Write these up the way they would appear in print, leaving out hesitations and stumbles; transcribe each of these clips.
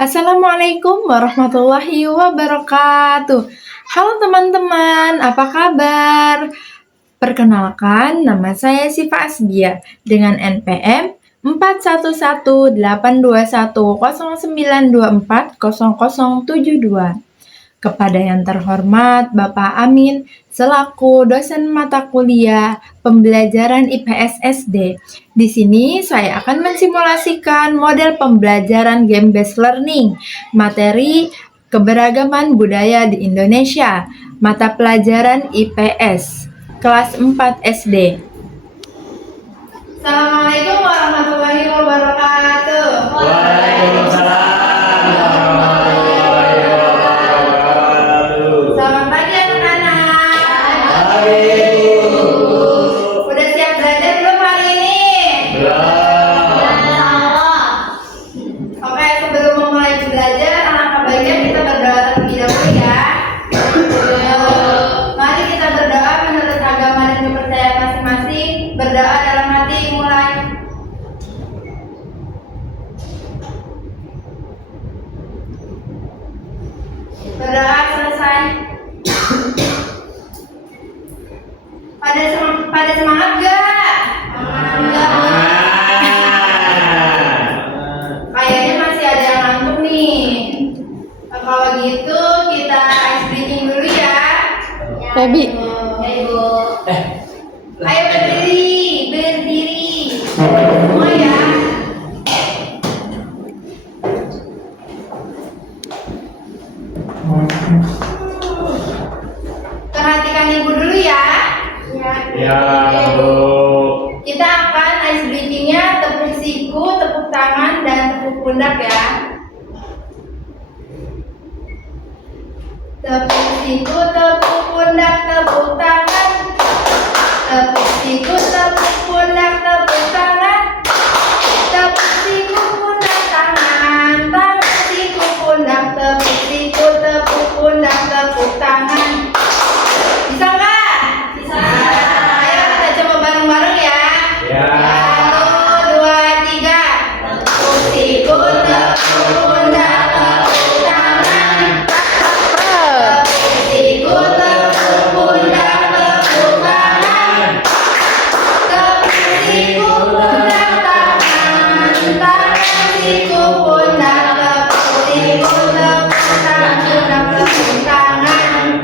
Assalamualaikum warahmatullahi wabarakatuh. Halo teman-teman, apa kabar? Perkenalkan, nama saya Siva Asbia dengan NPM 41818109240072. Kepada yang terhormat Bapak Amin, selaku dosen mata kuliah pembelajaran IPS SD. Di sini saya akan mensimulasikan model pembelajaran game-based learning, materi keberagaman budaya di Indonesia, mata pelajaran IPS, kelas 4 SD. Assalamualaikum warahmatullahi wabarakatuh. Waalaikumsalam warahmatullahi wabarakatuh. Selamat pagi anak-anak. Pagi, Bu. Udah siap belajar belum hari ini? Belum. Oke, sebelum memulai belajar, alangkah baiknya kita berdoa terlebih dahulu ya. Mari kita berdoa menurut agama dan kepercayaan masing-masing. Berdoa dalam hati, mulai. Berdoa selesai. Pada semangat gak? Kayaknya masih ada yang ngantuk nih. Kalau gitu kita ice breathing dulu ya. Febi. Ibu. Ayo berdiri. Semua ya. Perhatikan ibu dulu ya. Ya, Bu. Kita akan ice breathing-nya tepuk siku, tepuk tangan, dan tepuk pundak ya. Tepuk siku, tepuk pundak, tepuk tangan. Tepuk siku, tepuk pundak, tepuk tangan. Tepuk siku, pundak, tangan. Tangan, siku, pundak, tepuk siku, tepuk pundak, tepuk tangan. Bisa nggak? Bisa. Ayo kita coba bareng-bareng ya. Ya. 1, 2, 3. Tepuk siku, tepuk pundak, tepuk tangan. Tepuk siku, tepuk pundak, tepuk tangan. Tepuk siku, pundak, tangan. Tangan, siku, pundak, tepuk siku, tepuk tangan, tepuk tangan.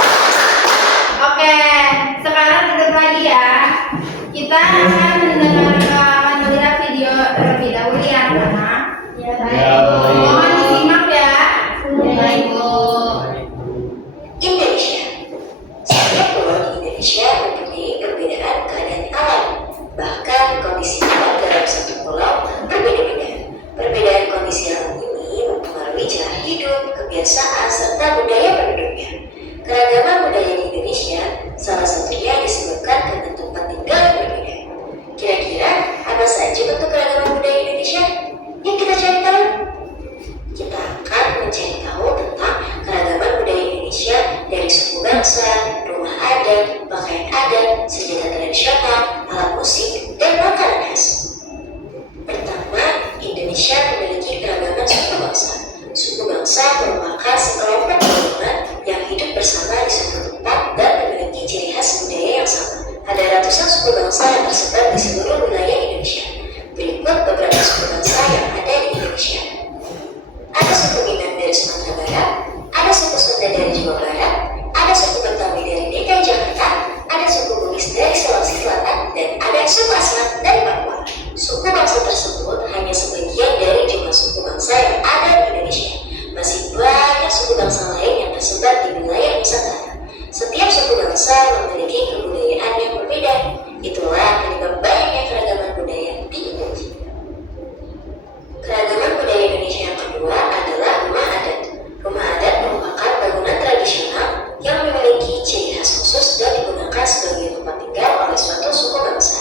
Oke, sekarang duduk lagi ya. Kita akan melihat video terlebih dahulu ya, anak-anak. Ya, Baik, baik. mohon disimak ya. Baik, Bu. Indonesia. Setiap pulau di Indonesia mempunyai perbedaan keadaan alam. Bahkan kondisi alam dalam satu pulau berbeda-beda. Perbedaan kondisi alam ini mempengaruhi cara hidup, kebiasaan, serta budaya penduduknya. Keragaman budaya di Indonesia salah satunya disebabkan karena tempat tinggal yang berbeda. Kira-kira apa saja bentuk keragaman budaya Indonesia? Yuk kita cari tahu. Kita akan mencari tahu tentang keragaman budaya Indonesia dari suku bangsa, rumah adat, pakaian adat, senjata tradisional, alat musik, dan makanan khas. Pertama, Indonesia memiliki keragaman suku bangsa. Suku bangsa merupakan sekelompok golongan yang hidup bersama di suatu tempat dan memiliki ciri khas budaya yang sama. Ada ratusan suku bangsa yang tersebar di seluruh wilayah Indonesia. Berikut beberapa suku bangsa yang ada di Indonesia. Ada suku Minang dari Sumatera Barat, ada suku Sunda dari Jawa Barat, ada suku Betawi dari DKI Jakarta, ada suku Bugis dari Sulawesi Selatan, dan ada suku Asmat dari Papua. Suku bangsa tersebut hanya sebagian dari jumlah suku bangsa yang ada di Indonesia. Masih banyak suku bangsa lain yang tersebar di wilayah Nusantara. Setiap suku bangsa memiliki kebudayaan yang berbeda. Itulah penyebab banyaknya keragaman budaya di Indonesia. Keragaman budaya Indonesia yang kedua adalah rumah adat. Rumah adat merupakan bangunan tradisional yang memiliki ciri khas khusus dan digunakan sebagai tempat tinggal oleh suatu suku bangsa.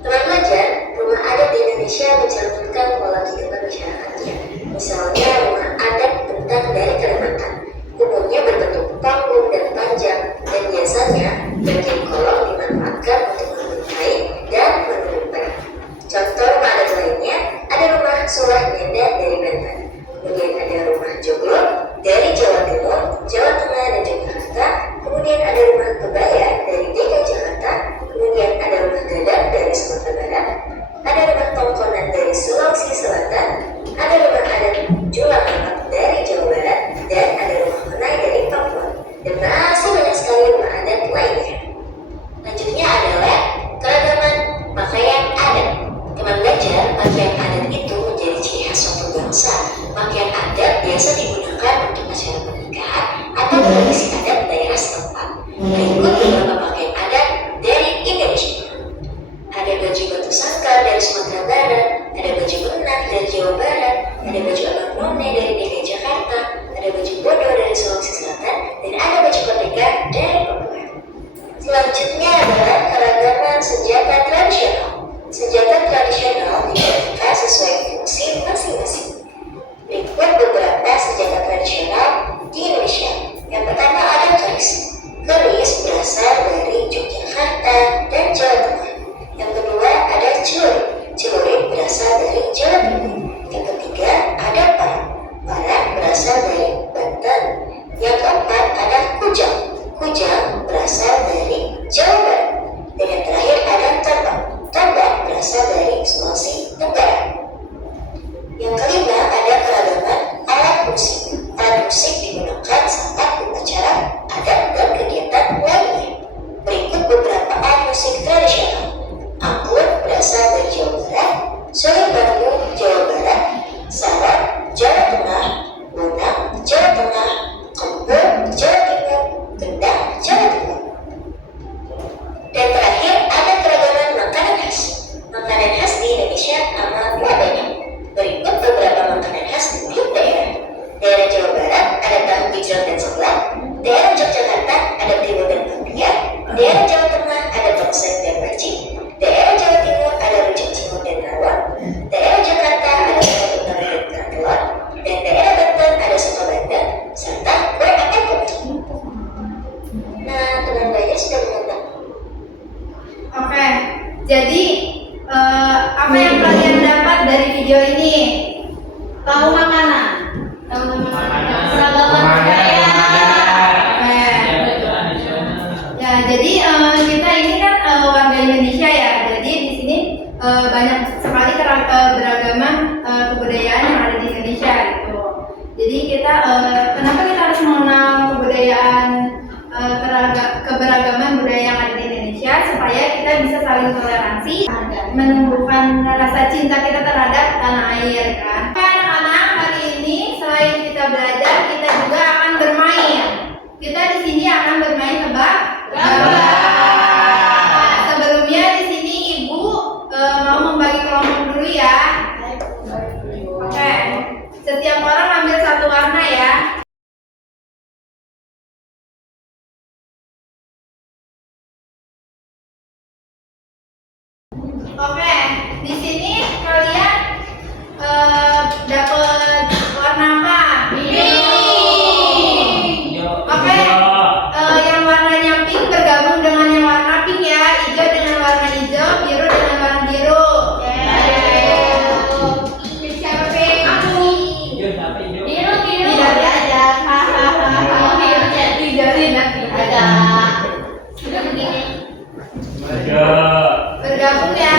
Teman pelajar, rumah adat di Indonesia mencerminkan pola kehidupan masyarakatnya. Misalnya rumah adat Bentang dari Kalimantan. Umumnya berbentuk panggung dan panjang, dan biasanya Berikut beberapa pakaian adat dari Indonesia. Ada baju batu sangkar dari Sumatera Barat, ada baju benak dari Jawa Barat, ada baju abang none dari DKI Jakarta, ada baju bodo dari Sulawesi Selatan, dan ada baju merdeka dari Papua. Selanjutnya adalah keragaman senjata tradisional. Senjata tradisional diberikan sesuai fungsi masing-masing. Berikut beberapa senjata tradisional di Indonesia. Yang pertama ada keris. Keris berasal dari Yogyakarta dan Jawa Tengah. Yang kedua ada celurit. Celurit berasal dari Jawa Timur. Yang ketiga ada parang. Parang berasal dari Banten. Yang keempat ada kujang. Kujang berasal dari Jawa Barat. Dan yang terakhir ada tombak. Tombak berasal dari Sulawesi Tenggara. Yang kelima ada keragaman alat musik. Alat musik digunakan saat upacara adat dan kegiatan lainnya. Berikut beberapa alat musik tradisional. Angklung berasal dari Jawa Barat, suling bambu Jawa Barat, sarat Jawa Tengah, lunang Jawa Tengah, kempul Jawa Timur, gendang Jawa Timur. Dan terakhir ada keragaman makanan khas. Makanan khas di Indonesia amat banyak. Berikut beberapa makanan khas di tiap daerah. Daerah Jawa Barat ada tahu gejrot dan seblak. Daerah Yogyakarta ada tiwul dan bapia. Daerah Jawa Tengah ada tongseng dan bacik. Daerah Jawa Timur ada rujak cingur dan rawon. Daerah Jakarta ada soto betawi dan kerak telur. Dan daerah Banten ada soto bandeng serta kue akar putih. Nah, teman belajar sudah menonton. Oke, jadi apa yang kalian dapat dari video ini? Tahu makanan. Seragaman budaya. Oke. Ya, jadi kita ini kan warga Indonesia ya. Jadi di sini banyak sekali beragaman kebudayaan yang ada di Indonesia gitu. Jadi kita kenapa kita harus mengenal kebudayaan keberagaman budaya yang ada di Indonesia supaya kita bisa saling toleransi dan menumbuhkan rasa cinta kita terhadap tanah air kan. Anak-anak, hari ini selain kita belajar, kita juga akan bermain. Kita di sini akan bermain tebak gambar. Sebelumnya di sini Ibu mau membagi kelompok dulu ya. Oke. Setiap orang ambil satu warna ya. Oke, di sini kalian dapat warna apa? Biru. Oke, yang warnanya pink bergabung dengan yang warna pink ya, hijau dengan warna hijau, biru dengan warna biru. Siapa pink? Aku. Biru. Tidak diajak. Biru jadi nanti ada. Sudah begini. Bergabung ya.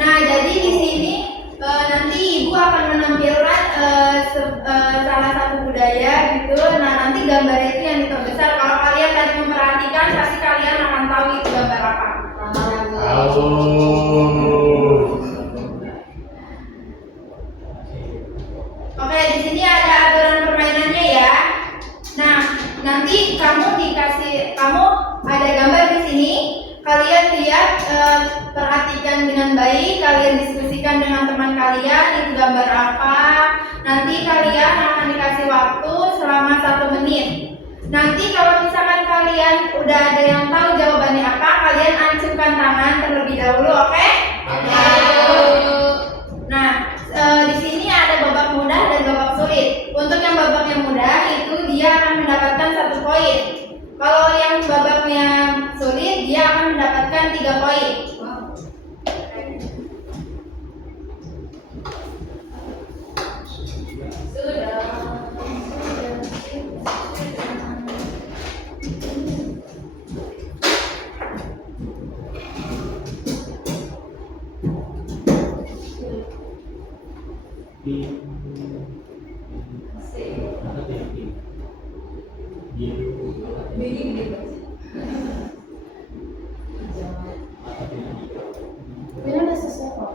Nah, jadi di sini nanti Ibu akan menampilkan salah satu budaya gitu. Nah, nanti gambar itu yang terbesar. Kalau kalian tadi memperhatikan, pasti kalian akan tahu itu gambar apa. Oke, di sini ada aturan permainannya ya. Nah, nanti kamu ada gambar di sini. Kalian lihat, perhatikan dengan baik. Kalian diskusikan dengan teman kalian itu gambar apa. Nanti kalian akan dikasih waktu selama 1 menit. Nanti kalau misalkan kalian udah ada yang tahu jawabannya apa, kalian acungkan tangan terlebih dahulu, oke? Nah, di sini ada babak mudah dan babak sulit. Untuk yang babak yang mudah itu dia akan mendapatkan 1 poin. Kalau yang babaknya sulit dia akan mendapatkan 3 poin. Ini udah selesai kok.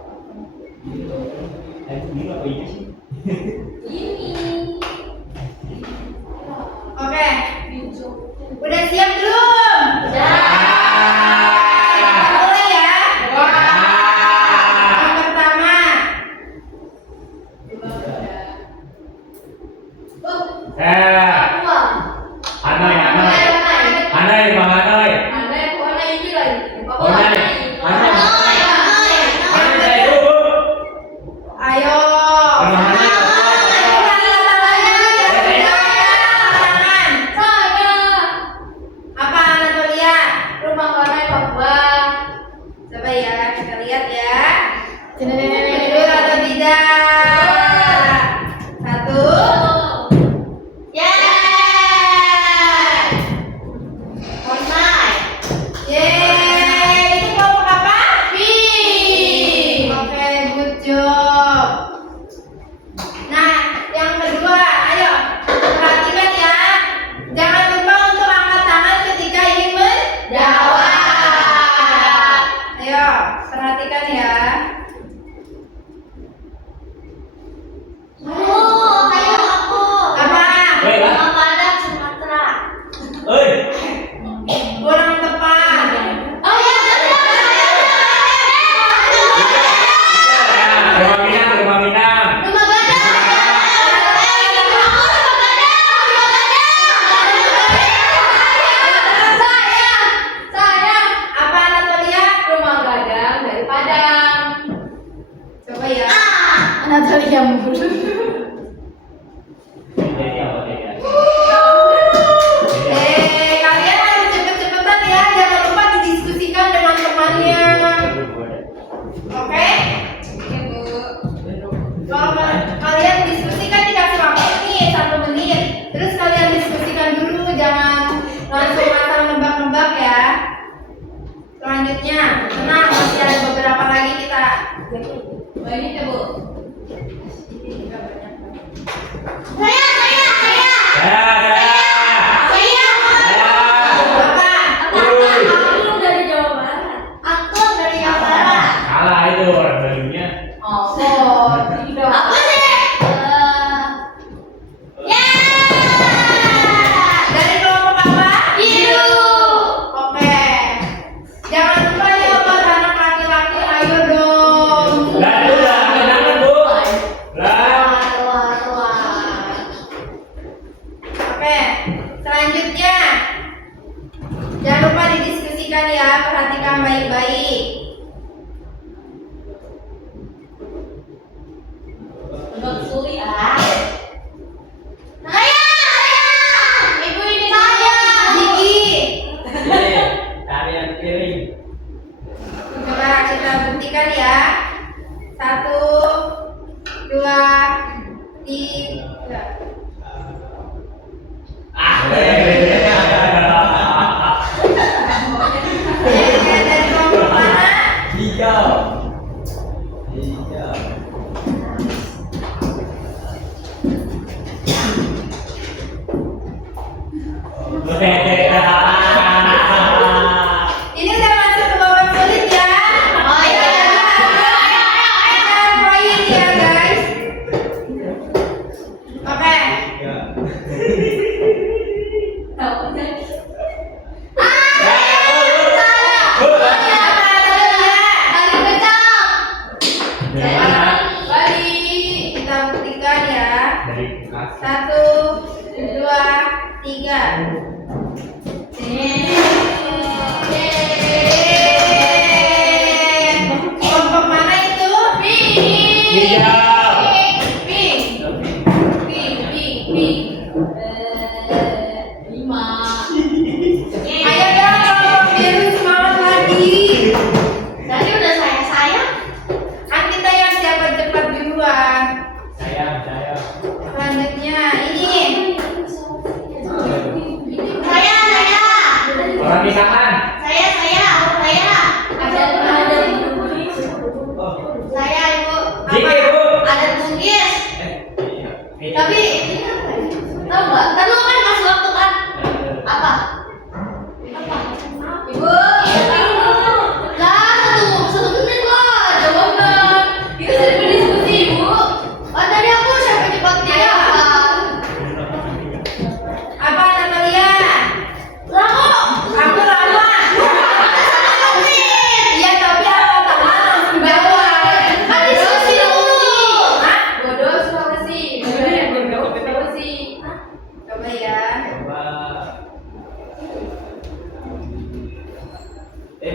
Oke. Udah siap belum? Mulai ya. Yang pertama. Ayo. Apa Anatolia? Coba ya, kita lihat ya. Jujur atau tidak? Satu. Yeay, itu kelompok apa? Oke, good job. Nah, yang kedua, ayo perhatikan ya. Jangan lupa untuk angkat tangan ketika ingin menjawab. Ayo, perhatikan ya. Apa? Kurang tepat. Apa Anatolia? Coba ya. Anatolia mulu. Kalian harus cepet-cepetan ya. Jangan lupa didiskusikan dengan temannya. Oke? Kalau kalian diskusikan dikasih waktu nih 1 menit. Terus kalian diskusikan dulu, jangan langsung asal nebak-nebak ya. Selanjutnya, tenang, masih ada beberapa lagi kita. Banyak ya, Bu? Dari kelompok apa? Oke. Jangan lupa ya buat anak laki-laki, ayo dong. Oke, selanjutnya jangan lupa didiskusikan ya, perhatikan baik-baik. Gigi, coba kita buktikan ya. 1, 2, 3. Dari kelompok mana? Ini udah masuk ke babak sulit ya. Kita poin ya guys. Oke. Kita buktikan ya. 1, 2, 3. Kelompok mana itu? Ayo dong kelompok biru, semangat lagi. Kan kita yang siapa cepat duluan. Selanjutnya ini. Tapi tahu nggak? Kan lu kan kasih waktu kan? Apa? Apa? Ibu. Lah satu menit lah jawabnya. Kita sering berdiskusi ibu. Oh tadi aku siapa cepat dia? Apa Natalia? Aku lama. Iya tapi aku teman langsung jawab. Kan diskusi dulu. Hah? Bodoh siapa sih? Bodoh sih. Coba ya.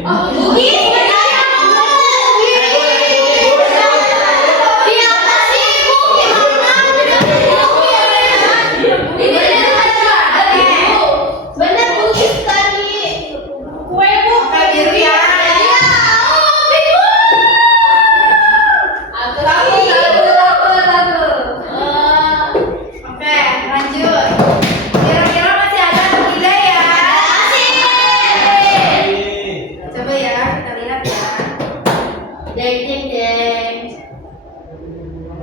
Oh, Bugi. Di atas ibu gimana? Bener Bugi tadi. Kue bu. Oke, biru ya. Iya. Oh, ibu. Aku takut. Oke, lanjut. Kira-kira masih ada atau tidak ya? Coba ya, kita lihat ya. Deng deng deng.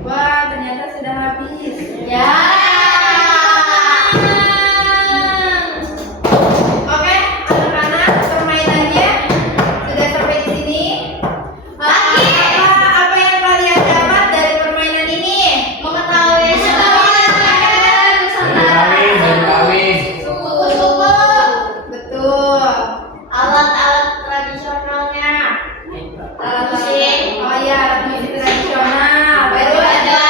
Wah, ternyata sudah habis. Ya. Oke, anak-anak, permainannya sudah sampai di sini. Apa yang kalian dapat dari permainan ini? Mengetahui sejarah Nusantara. Suku-suku. Betul. Alat-alat tradisionalnya. Musik. Oh iya, alat musik tradisional. Baru ada.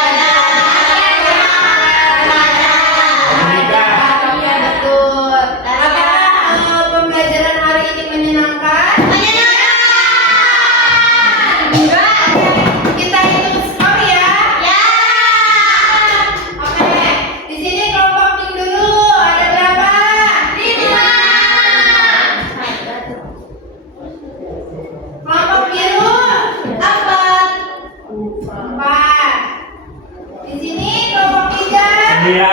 Iya, betul. Apakah pembelajaran hari ini menyenangkan? Enggak. Kita hitung skor ya. Oke, di sini kelompok pink dulu. Ada berapa? 5. Kelompok biru 4. Di sini kelompok hijau 3.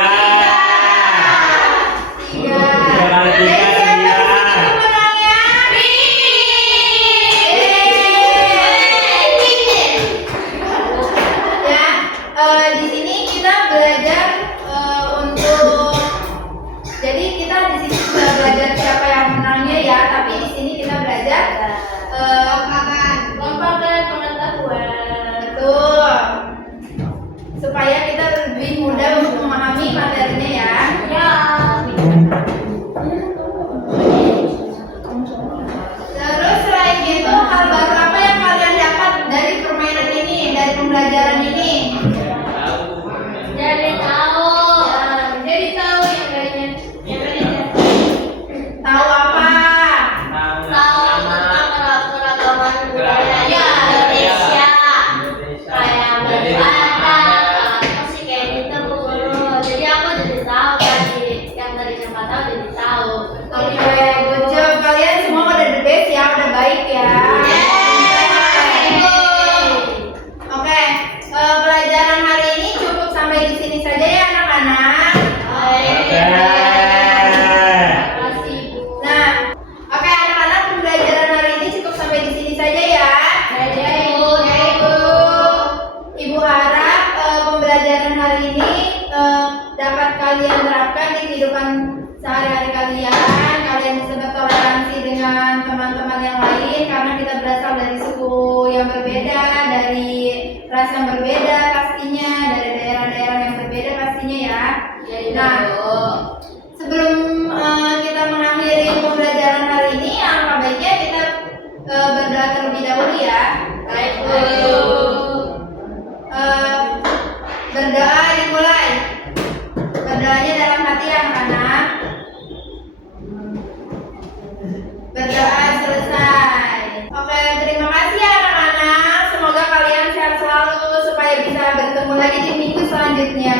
Jadi siapa di sini pemenangnya? Ya, di sini kita belajar untuk jadi kita di sini sudah belajar siapa yang menangnya ya, tapi di sini kita belajar Lompakan pengetahuan. betul supaya kita lebih mudah untuk memahami materinya ya. Ya. Terus selain itu hal baru apa yang kalian dapat dari permainan ini, dari pembelajaran ini? Jadi tahu. Jadi tahu yang tadinya. Tahu apa? Tahu tentang keragaman budaya Indonesia. Kayak bagaimana musik kayak gitu Bu Guru. Jadi aku jadi tahu tadi yang tadinya nggak tahu jadi tahu. Oke, good job. Kalian semua udah the best ya, udah baik ya. Oke, pelajaran hari ini cukup sampai di sini saja ya anak-anak. Kasih Bu. Nah, oke anak-anak, pembelajaran hari ini cukup sampai di sini saja ya. Ya, Ibu. Ya, Ibu harap pembelajaran hari ini dapat kalian terapkan di kehidupan sehari-hari kalian. Kalian bisa bertoleransi dengan teman-teman yang lain karena kita berasal dari suku yang berbeda, dari ras yang berbeda pastinya, dari daerah-daerah yang berbeda pastinya ya. Ya, Ibu. Nah, sebelum kita mengakhiri pembelajaran hari ini, alangkah baiknya kita berdoa terlebih dahulu ya. Baik, Bu. Berdoa dimulai. Berdoanya dalam hati ya anak-anak. Berdoa selesai. Oke, terima kasih ya anak-anak. Semoga kalian sehat selalu supaya bisa bertemu lagi di minggu selanjutnya.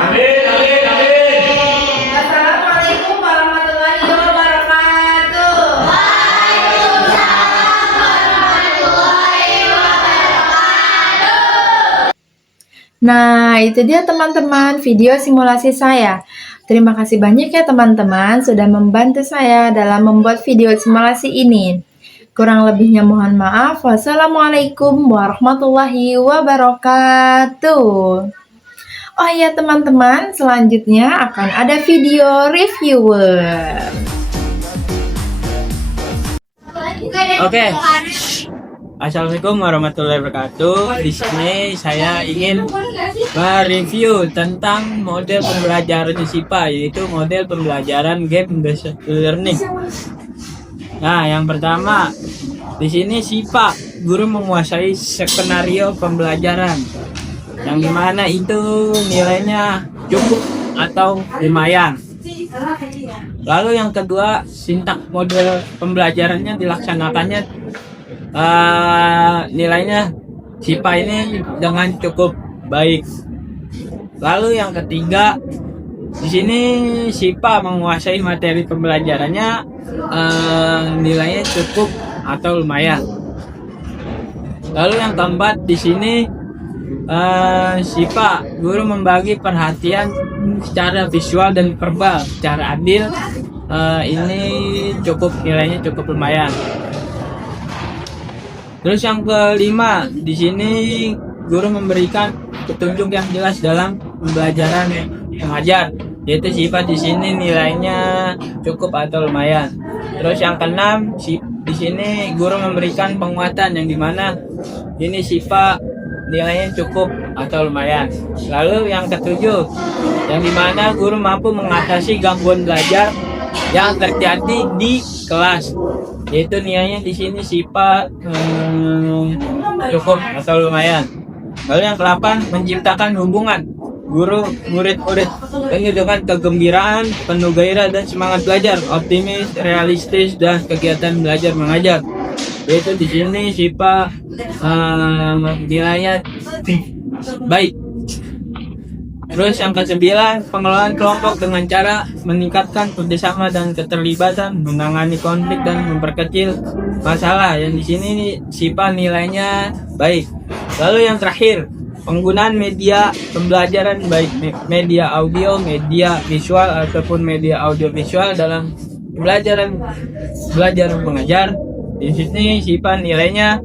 Amin, amin, amin. Assalamualaikum warahmatullahi wabarakatuh. Waalaikumsalam warahmatullahi wabarakatuh. Nah, itu dia teman-teman video simulasi saya. Terima kasih banyak ya teman-teman sudah membantu saya dalam membuat video simulasi ini. Kurang lebihnya mohon maaf. Wassalamualaikum warahmatullahi wabarakatuh. Oh ya teman-teman, selanjutnya akan ada video reviewer. Oke. Assalamualaikum warahmatullahi wabarakatuh. Di sini saya ingin mereview tentang model pembelajaran SIPA, yaitu model pembelajaran game based learning. Nah, yang pertama di sini SIPA, guru menguasai skenario pembelajaran, yang dimana itu nilainya cukup atau lumayan. Lalu yang kedua, sintak model pembelajarannya dilaksanakannya nilainya SIPA ini dengan cukup baik. Lalu yang ketiga, di sini SIPA menguasai materi pembelajarannya nilainya cukup atau lumayan. Lalu yang keempat, di sini SIPA guru membagi perhatian secara visual dan verbal secara adil. Ini cukup, nilainya cukup lumayan. Terus yang kelima, di sini guru memberikan petunjuk yang jelas dalam pembelajaran mengajar, yaitu SIPA di sini nilainya cukup atau lumayan. Terus yang keenam, di sini guru memberikan penguatan, yang dimana ini SIPA nilainya cukup atau lumayan. Lalu yang ketujuh, yang dimana guru mampu mengatasi gangguan belajar yang terjadi di kelas, yaitu nilainya di sini SIPA cukup atau lumayan. Lalu yang ke-8, menciptakan hubungan guru murid-murid dengan kegembiraan, penuh gairah dan semangat belajar, optimis, realistis dan kegiatan belajar mengajar, yaitu di sini SIPA nilainya baik. Terus yang ke-9, pengelolaan kelompok dengan cara meningkatkan kerjasama dan keterlibatan, menangani konflik dan memperkecil masalah, yang di sini SIPA nilainya baik. Lalu yang terakhir, penggunaan media pembelajaran baik media audio, media visual ataupun media audio visual dalam belajar mengajar, di sini SIPA nilainya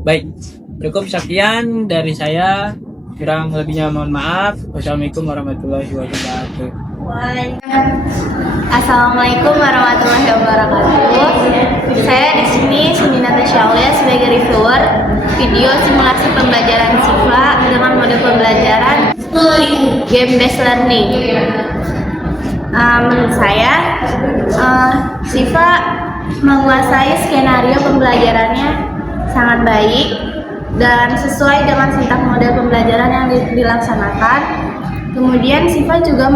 baik. Cukup sekian dari saya. Kurang lebihnya mohon maaf. Wassalamualaikum warahmatullahi wabarakatuh. Assalamualaikum warahmatullahi wabarakatuh. Saya di sini Cindy Natasha Aulia sebagai reviewer video simulasi pembelajaran SIPA dengan mode pembelajaran game based learning. Menurut saya, SIPA menguasai skenario pembelajarannya sangat baik dan sesuai dengan sintak model pembelajaran yang dilaksanakan. Kemudian SIPA juga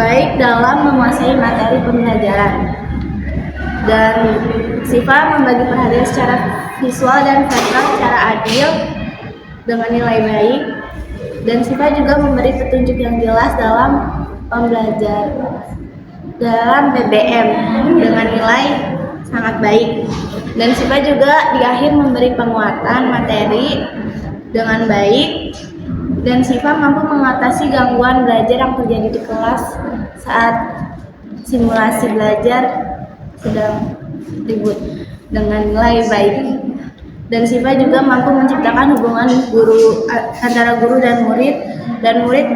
baik dalam menguasai materi pembelajaran, dan SIPA membagi perhatian secara visual dan verbal secara adil dengan nilai baik, dan SIPA juga memberi petunjuk yang jelas dalam dalam PBM dengan nilai sangat baik, dan SIPA juga di akhir memberi penguatan materi dengan baik, dan SIPA mampu mengatasi gangguan belajar yang terjadi di kelas saat simulasi belajar sedang ribut dengan nilai baik, dan SIPA juga mampu menciptakan hubungan antara guru dan murid-murid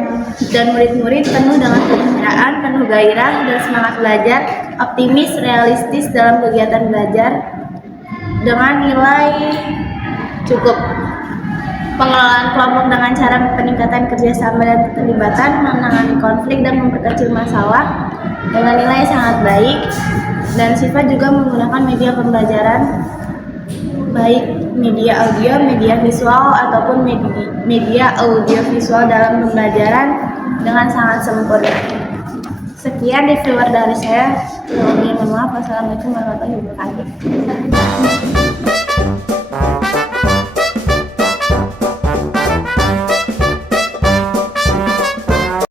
penuh dengan kegembiraan, penuh gairah dan semangat belajar, optimis, realistis dalam kegiatan belajar dengan nilai cukup. Pengelolaan kelompok dengan cara peningkatan kerjasama dan keterlibatan, menangani konflik dan memperkecil masalah dengan nilai sangat baik, dan SIPA juga menggunakan media pembelajaran baik media audio, media visual ataupun media audio visual dalam pembelajaran dengan sangat sempurna. Sekian reviewer dari saya. Mohon maaf. Wassalamualaikum warahmatullahi wabarakatuh.